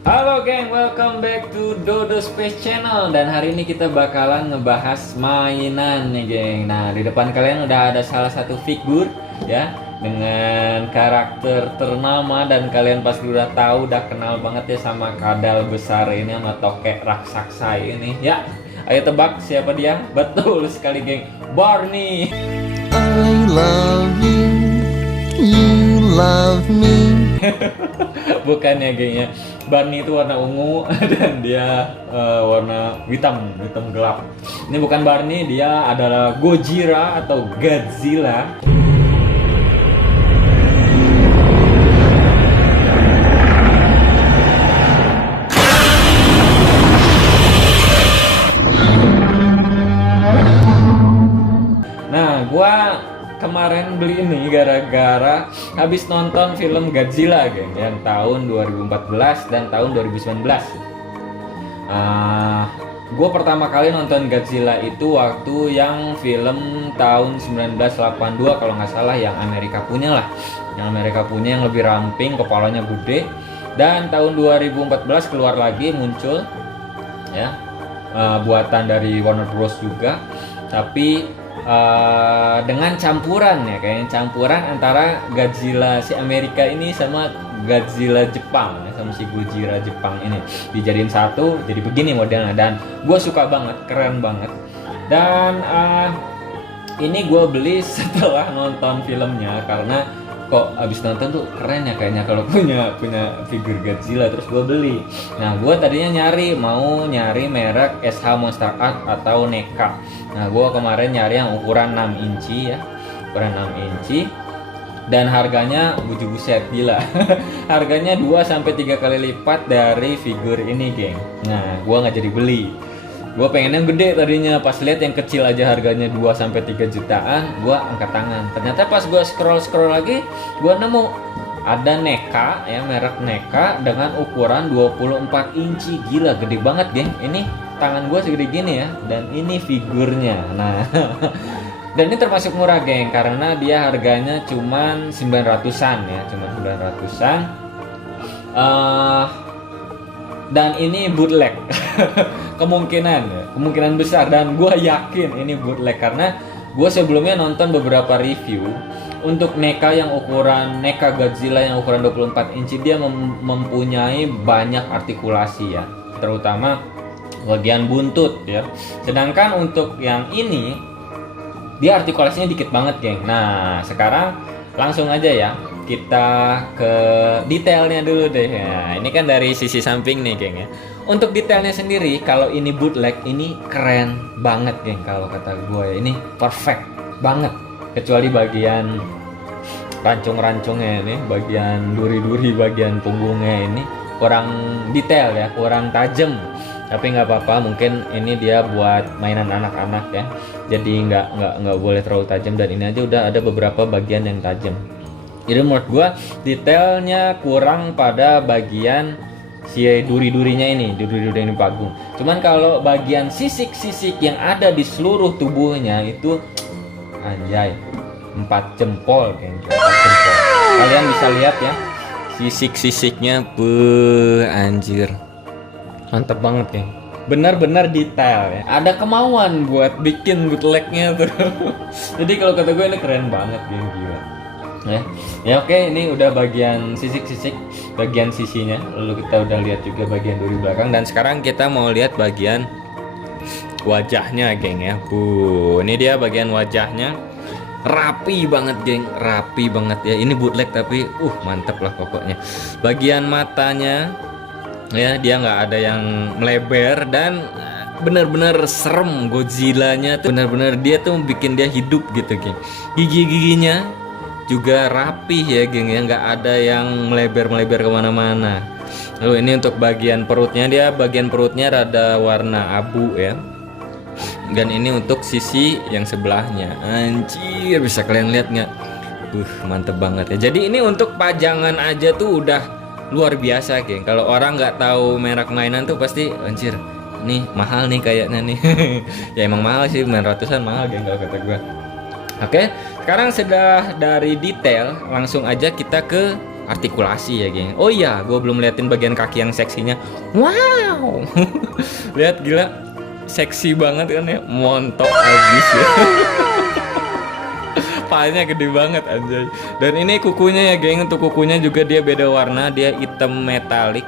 Halo geng, welcome back to Dodo Space Channel. Dan hari ini kita bakalan ngebahas mainan nih geng. Nah, di depan kalian udah ada salah satu figur ya, dengan karakter ternama. Dan kalian pasti udah tahu, udah kenal banget ya sama kadal besar ini, sama tokek raksasa ini ya. Ayo tebak siapa dia? Betul sekali geng, Barney. I love you, you love me. Bukan ya geng ya, Barney itu warna ungu dan dia warna hitam gelap. Ini bukan Barney, dia adalah Gojira atau Godzilla. Nah, gua kemarin beli ini gara-gara habis nonton film Godzilla geng, yang tahun 2014 dan tahun 2019. Gue pertama kali nonton Godzilla itu waktu yang film tahun 1982 kalau nggak salah, yang Amerika punya lah, yang Amerika punya, yang lebih ramping, kepalanya gede. Dan tahun 2014 keluar lagi, muncul ya, buatan dari Warner Bros juga, tapi dengan campuran ya, kayaknya campuran antara Godzilla si Amerika ini sama Godzilla Jepang ya, sama si Gojira Jepang ini dijadiin satu, jadi begini modelnya. Dan gue suka banget, keren banget. Dan ini gue beli setelah nonton filmnya, karena kok abis nonton tuh keren ya kayaknya kalau punya figur Godzilla, terus gue beli. Nah, gue tadinya mau nyari merek SH Monster Art atau NECA. Nah, gue kemarin nyari yang ukuran 6 inci ya, ukuran 6 inci. Dan harganya buset gila. Harganya 2-3 kali lipat dari figur ini geng. Nah, gue nggak jadi beli. Gue pengen yang gede tadinya, pas lihat yang kecil aja harganya 2-3 jutaan, gue angkat tangan. Ternyata pas gue scroll lagi, gue nemu ada NECA ya, merek NECA dengan ukuran 24 inci. Gila, gede banget geng. Ini tangan gue segede gini ya, dan ini figurnya. Nah, dan ini termasuk murah geng, karena dia harganya cuman 900-an ya, cuma 900-an. Dan ini bootleg. kemungkinan besar, dan gue yakin ini bootleg karena gue sebelumnya nonton beberapa review untuk NECA yang ukuran NECA Godzilla yang ukuran 24 inci. Dia mempunyai banyak artikulasi ya, terutama bagian buntut ya. Sedangkan untuk yang ini dia artikulasinya dikit banget geng. Nah, sekarang langsung aja ya, kita ke detailnya dulu deh ya. Ini kan dari sisi samping nih geng ya. Untuk detailnya sendiri, kalau ini bootleg, ini keren banget geng. Kalau kata gue ya, ini perfect banget. Kecuali bagian rancung-rancungnya ini, bagian duri-duri, bagian punggungnya ini kurang detail ya, kurang tajam. Tapi nggak apa-apa, mungkin ini dia buat mainan anak-anak ya. Jadi nggak boleh terlalu tajam, dan ini aja udah ada beberapa bagian yang tajam. Jadi menurut gua detailnya kurang pada bagian si duri-durinya ini, duri-duri ini pagung. Cuman kalau bagian sisik-sisik yang ada di seluruh tubuhnya itu anjay, 4 jempol kayaknya, 4 jempol. Kalian bisa lihat ya, sisik-sisiknya, anjir. Mantep banget ya, benar-benar detail ya. Ada kemauan buat bikin bootlegnya tuh. Jadi kalau kata gue ini keren banget ya, gila. Ya oke, ini udah bagian sisik-sisik, bagian sisinya. Lalu kita udah lihat juga bagian duri belakang, dan sekarang kita mau lihat bagian wajahnya geng ya. Ini dia bagian wajahnya. Rapi banget geng, rapi banget ya. Ini bootleg tapi mantep lah pokoknya. Bagian matanya ya, dia nggak ada yang melebar, dan bener-bener serem. Godzilla-nya tuh bener-bener dia tuh bikin dia hidup gitu geng. Gigi-giginya juga rapi ya geng ya, nggak ada yang melebar kemana-mana. Lalu ini untuk bagian perutnya, dia bagian perutnya rada warna abu ya. Dan ini untuk sisi yang sebelahnya, anjir, bisa kalian lihat nggak? Mantep banget ya. Jadi ini untuk pajangan aja tuh udah luar biasa geng. Kalau orang nggak tahu merek mainan tuh pasti anjir, nih mahal nih kayaknya nih. Ya emang mahal sih, 900-an mahal geng kalau kata gue. Oke, sekarang sudah dari detail, langsung aja kita ke artikulasi ya geng. Oh iya, gue belum liatin bagian kaki yang seksinya. Wow. Lihat gila, seksi banget kan ya, montok abis ya. Palanya gede banget anjay. Dan ini kukunya ya geng, untuk kukunya juga dia beda warna, dia hitam metalik.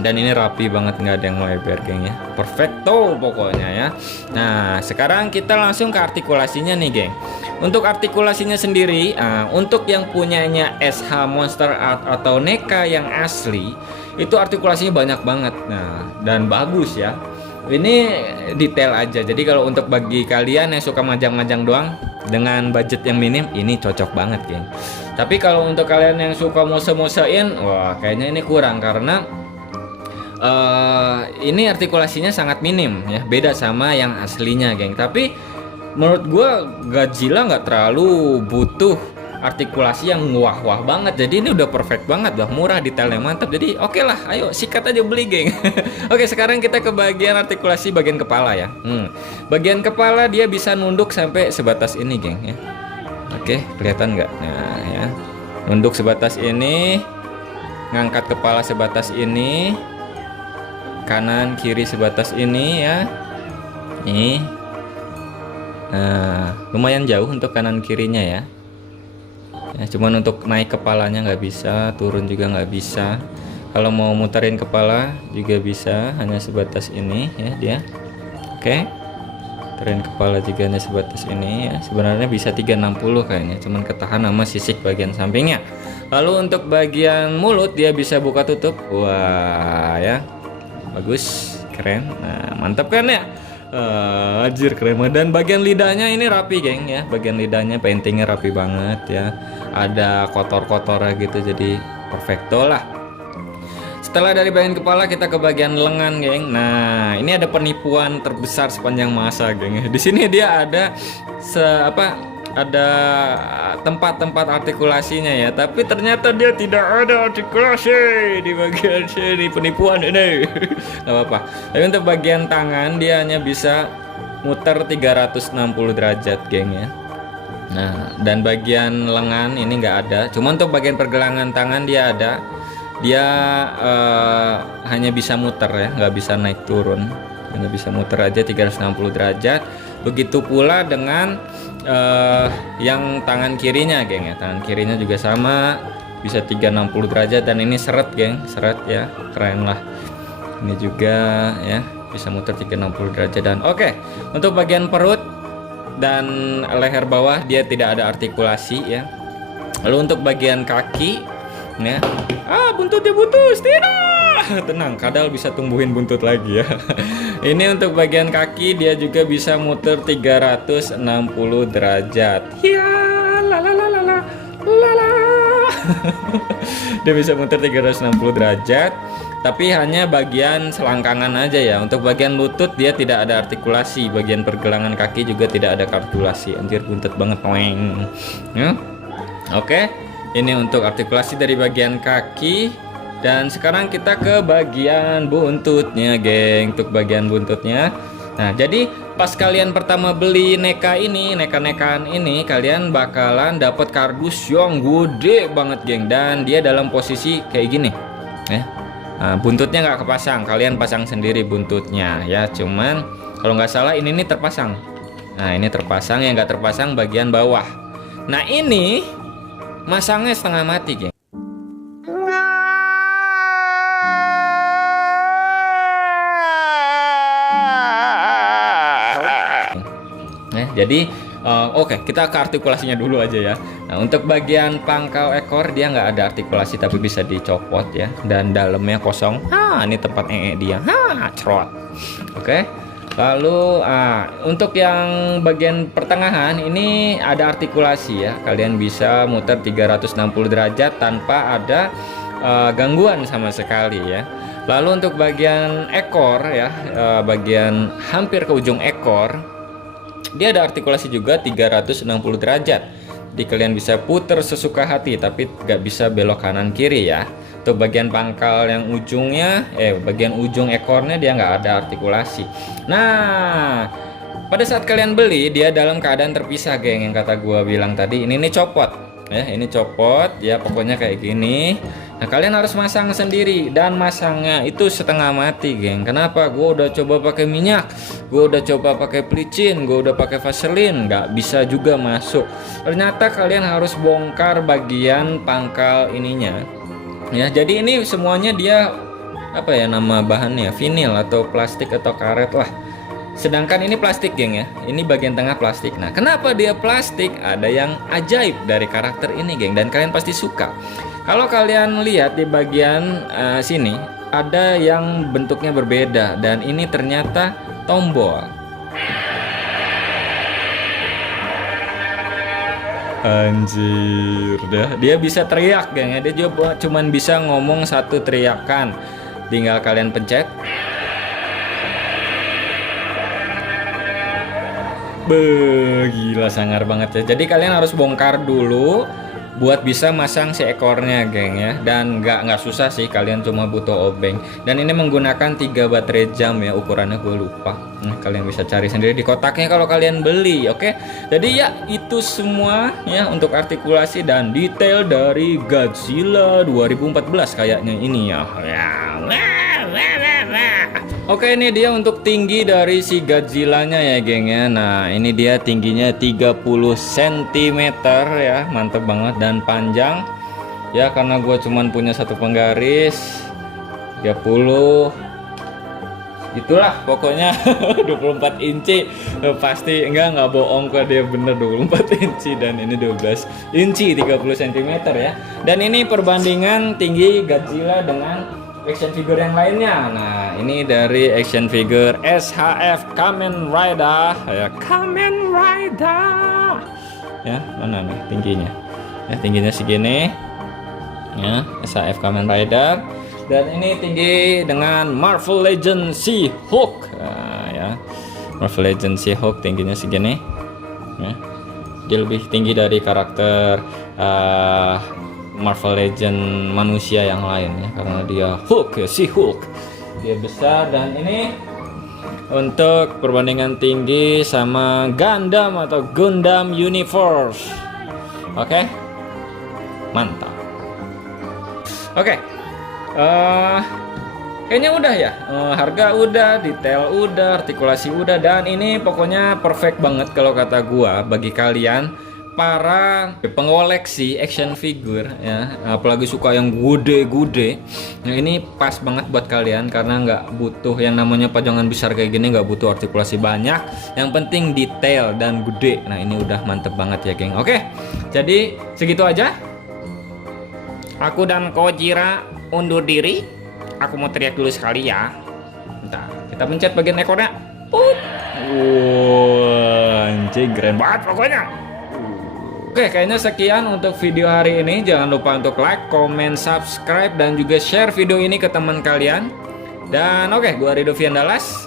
Dan ini rapi banget, nggak ada yang melebar geng ya, perfecto pokoknya ya. Nah sekarang kita langsung ke artikulasinya nih geng. Untuk artikulasinya sendiri, untuk yang punyanya SH Monster Art atau NECA yang asli, itu artikulasinya banyak banget. Nah dan bagus ya. Ini detail aja. Jadi kalau untuk bagi kalian yang suka majang-majang doang dengan budget yang minim, ini cocok banget geng. Tapi kalau untuk kalian yang suka mose-mosein, wah kayaknya ini kurang, karena ini artikulasinya sangat minim ya, beda sama yang aslinya geng. Tapi menurut gua Godzilla nggak terlalu butuh artikulasi yang wah-wah banget, jadi ini udah perfect banget, udah murah, detailnya mantap, jadi oke lah, ayo sikat aja beli geng. Oke, sekarang kita ke bagian artikulasi bagian kepala ya. Bagian kepala dia bisa nunduk sampai sebatas ini geng ya. Oke, kelihatan nggak? Nah ya, nunduk sebatas ini, ngangkat kepala sebatas ini, kanan kiri sebatas ini ya. Nih, nah lumayan jauh untuk kanan kirinya ya. Ya, cuman untuk naik kepalanya nggak bisa, turun juga nggak bisa. Kalau mau muterin kepala juga bisa, hanya sebatas ini ya dia. Oke, muterin kepala juga hanya sebatas ini ya. Sebenarnya bisa 360 kayaknya, cuman ketahan sama sisik bagian sampingnya. Lalu untuk bagian mulut dia bisa buka tutup. Wah ya, bagus, keren. Nah mantap kan ya. Anjir keren banget. Dan bagian lidahnya ini rapi geng ya, bagian lidahnya paintingnya rapi banget ya, ada kotor-kotornya gitu, jadi perfecto lah. Setelah dari bagian kepala kita ke bagian lengan geng. Nah ini ada penipuan terbesar sepanjang masa geng. Di sini dia ada ada tempat-tempat artikulasinya ya, tapi ternyata dia tidak ada artikulasi di bagian sini, penipuan ini. Gak apa-apa. Tapi untuk bagian tangan dia hanya bisa muter 360 derajat geng ya. Nah dan bagian lengan ini nggak ada, cuma untuk bagian pergelangan tangan dia ada. Dia hanya bisa muter ya, nggak bisa naik turun, hanya bisa muter aja 360 derajat. Begitu pula dengan yang tangan kirinya geng ya, tangan kirinya juga sama, bisa 360 derajat. Dan ini seret geng, seret ya, keren lah. Ini juga ya bisa muter 360 derajat. Dan oke, untuk bagian perut dan leher bawah dia tidak ada artikulasi ya. Lalu untuk bagian kaki ya, buntutnya putus, tidak, tenang, kadal bisa tumbuhin buntut lagi ya. Ini untuk bagian kaki dia juga bisa muter 360 derajat. Ya, la. Dia bisa muter 360 derajat, tapi hanya bagian selangkangan aja ya. Untuk bagian lutut dia tidak ada artikulasi, bagian pergelangan kaki juga tidak ada artikulasi. Anjir buntut banget, weng. Ya. Oke, ini untuk artikulasi dari bagian kaki. Dan sekarang kita ke bagian buntutnya geng. Untuk bagian buntutnya, nah jadi pas kalian pertama beli NECA ini, NECA-NECAan ini, kalian bakalan dapat kardus yang gede banget geng. Dan dia dalam posisi kayak gini ya. Nah, buntutnya nggak kepasang, kalian pasang sendiri buntutnya ya. Cuman kalau nggak salah ini nih terpasang. Nah ini terpasang, yang nggak terpasang bagian bawah. Nah ini masangnya setengah mati geng. Jadi oke, kita ke artikulasinya dulu aja ya. Nah untuk bagian pangkal ekor dia nggak ada artikulasi, tapi bisa dicopot ya. Dan dalamnya kosong. Ini tempat dia. Cerot. Oke. Lalu untuk yang bagian pertengahan ini ada artikulasi ya. Kalian bisa muter 360 derajat tanpa ada gangguan sama sekali ya. Lalu untuk bagian ekor ya, bagian hampir ke ujung ekor, dia ada artikulasi juga 360 derajat. Jadi kalian bisa puter sesuka hati, tapi nggak bisa belok kanan kiri ya. Untuk bagian pangkal yang ujungnya, bagian ujung ekornya dia nggak ada artikulasi. Nah, pada saat kalian beli dia dalam keadaan terpisah geng, yang kata gua bilang tadi. Ini nih copot. Ya, ini copot ya, pokoknya kayak gini. Nah, kalian harus masang sendiri dan masangnya itu setengah mati, geng. Kenapa? Gue udah coba pakai minyak, gue udah coba pakai pelicin, gue udah pakai vaselin, nggak bisa juga masuk. Ternyata kalian harus bongkar bagian pangkal ininya. Ya, jadi ini semuanya dia apa ya nama bahannya? Vinil atau plastik atau karet lah. Sedangkan ini plastik, geng ya. Ini bagian tengah plastik. Nah, kenapa dia plastik? Ada yang ajaib dari karakter ini, geng, dan kalian pasti suka. Kalau kalian lihat di bagian sini ada yang bentuknya berbeda dan ini ternyata tombol. Anjir, dah. Dia bisa teriak, geng ya. Dia juga cuman bisa ngomong satu teriakan. Tinggal kalian pencet. Gila sangar banget ya. Jadi kalian harus bongkar dulu buat bisa masang si ekornya, geng ya. Dan nggak susah sih, kalian cuma butuh obeng. Dan ini menggunakan 3 baterai jam ya, ukurannya gue lupa. Nah, kalian bisa cari sendiri di kotaknya kalau kalian beli, oke? Jadi ya itu semua ya untuk artikulasi dan detail dari Godzilla 2014 kayaknya ini ya. Oke, ini dia untuk tinggi dari si Godzilla-nya ya, geng ya. Nah, ini dia tingginya 30 cm ya, mantep banget. Dan panjang ya, karena gue cuman punya satu penggaris 30, itulah pokoknya 24 inci. Pasti nggak bohong kok, dia bener 24 inci. Dan ini 12 inci 30 cm ya. Dan ini perbandingan tinggi Godzilla dengan action figure yang lainnya. Nah, ini dari action figure SHF Kamen Rider ya, Kamen Rider ya. Mana nih tingginya ya? Tingginya segini ya, SHF Kamen Rider. Dan ini tinggi dengan Marvel Legends She-Hulk ya. Marvel Legends She-Hulk tingginya segini ya. Dia lebih tinggi dari karakter Marvel Legend manusia yang lain ya, karena dia Hulk ya, si Hulk. Dia besar. Dan ini untuk perbandingan tinggi sama Gundam atau Gundam Universe. Oke. Mantap. Oke. Kayaknya udah ya. Harga udah, detail udah, artikulasi udah, dan ini pokoknya perfect banget kalau kata gua bagi kalian para pengoleksi action figure ya, apalagi suka yang gede-gede. Nah, ini pas banget buat kalian karena nggak butuh yang namanya pajangan besar kayak gini, nggak butuh artikulasi banyak, yang penting detail dan gede. Nah, ini udah mantep banget ya, geng. Oke, jadi segitu aja. Aku dan Kojira undur diri. Aku mau teriak dulu sekali ya. Bentar, kita pencet bagian ekornya. Anjing, keren banget pokoknya. Oke, kayaknya sekian untuk video hari ini. Jangan lupa untuk like, comment, subscribe, dan juga share video ini ke teman kalian. Dan oke, gua Ridho Fiandalas.